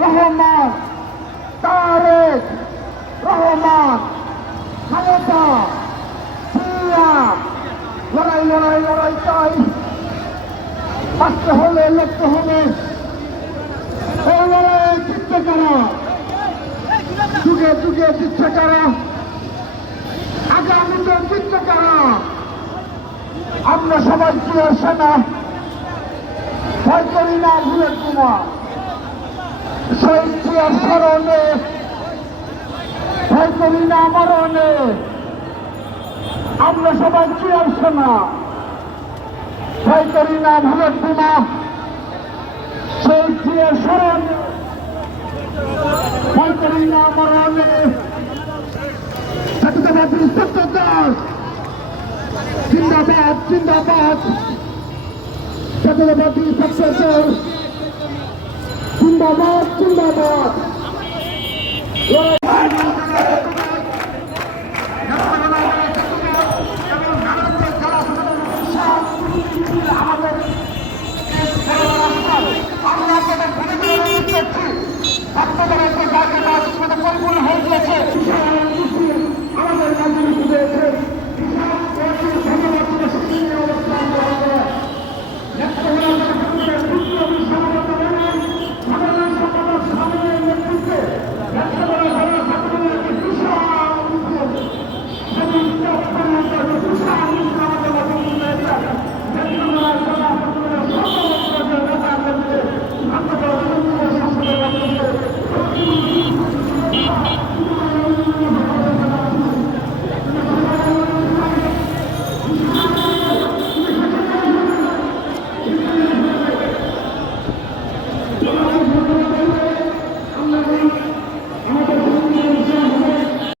রহমান, তারেক রহমান, খালেদা জিয়া। লড়াই লড়াই লড়াই চাই। বাঁচতে হলে লড়তে হবে। এই কারা? যুগে যুগে জিতছে কারা? আগামীতে জিততে কারা? আমরা সবাই প্রিয় সেনা। ভয় করি না ভুলের কুমার। শহীদ প্রিয়ার স্মরণে ভয় করি না মরণে। আমরা সবাই প্রিয়ার সেনা। ভয় করি না ভুলের কুমার শহীদ প্রিয়ার স্মরণে ভয় করি জিন্দাবাদ জিন্দাবাদ। সত্যবাদী সত্যদাস জিন্দাবাদ জিন্দাবাদ। আমাদের